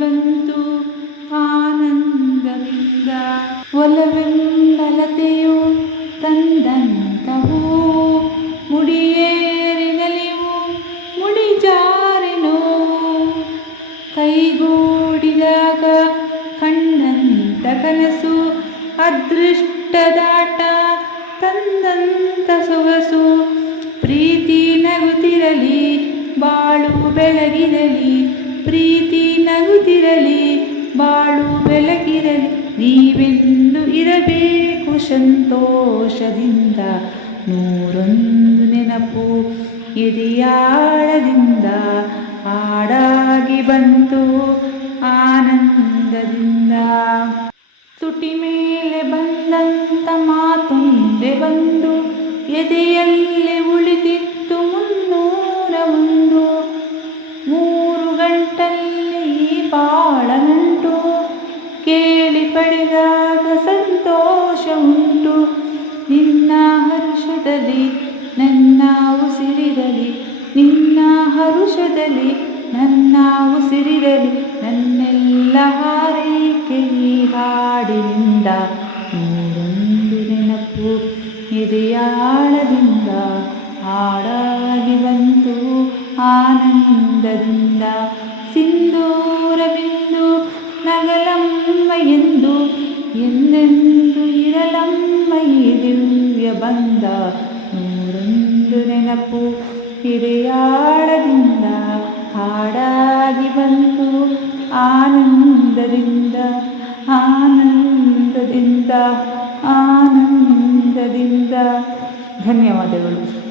ಬಂತು ಆನಂದದಿಂದ. ಒಲವೆಂಬಲತೆಯು ತಂದಂತವು. ಮುಡಿಯೇರಿ ನಲಿವು ಮುಡಿಜಾರಿ ಕೈಗೂಡಿದಾಗ ಕಂಡಂತ ಕನಸು, ಅದೃಷ್ಟದಾಟ ತಂದಂತ ಸೊಗಸು. ಪ್ರೀತಿ ನಗುತ್ತಿರಲಿ, ಬಾಳು ಬೆಳಗಿರಲಿ ಪ್ರೀತಿ ನಗುತ್ತಿರಲಿ, ಬಾಳು ಬೆಳಗಿರಲಿ ನೀವೆಂದು ಇರಬೇಕು ಸಂತೋಷದಿಂದ. ನೂರೊಂದು ನೆನಪು ಎದೆಯಾಳದಿಂದ ಹಾಡಾಗಿ ಬಂತು ಆನಂದದಿಂದ. ತುಟಿ ಮೇಲೆ ಬಂದಂತ ಮಾತೊಂದೆ ಬಂದು ಎದೆಯಲ್ಲಿ ಕೇಳಿ ಪಡೆದಾಗ ಸಂತೋಷ ಉಂಟು ನಿನ್ನ ಹರುಷದಲ್ಲಿ, ನನ್ನ ಉಸಿರಿರಲಿ. ನಿನ್ನ ಹರುಷದಲ್ಲಿ, ನನ್ನ ಉಸಿರಿರಲಿ. ನನ್ನೆಲ್ಲ ಹಾರೈಕೆ ಈ ಹಾಡಿನಿಂದ, ನೂರೊಂದು ನೆನಪು ಎದೆಯಾಳದಿಂದ ಹಾಡಾಗಿ ಬಂತು ಆನಂದದಿಂದ. ನಗಲಮ್ಮ ಎಂದು ಎಂದೆಂದು ಇರಲಮ್ಮ ಈ ದಿವ್ಯ ಬಂದ. ನೂರೊಂದು ನೆನಪು ಹಿರಿಯಾಡದಿಂದ ಹಾಡಾಗಿ ಬಂತು. ಆನಂದದಿಂದ ಆನಂದದಿಂದ ಆನಂದದಿಂದ. ಧನ್ಯವಾದಗಳು.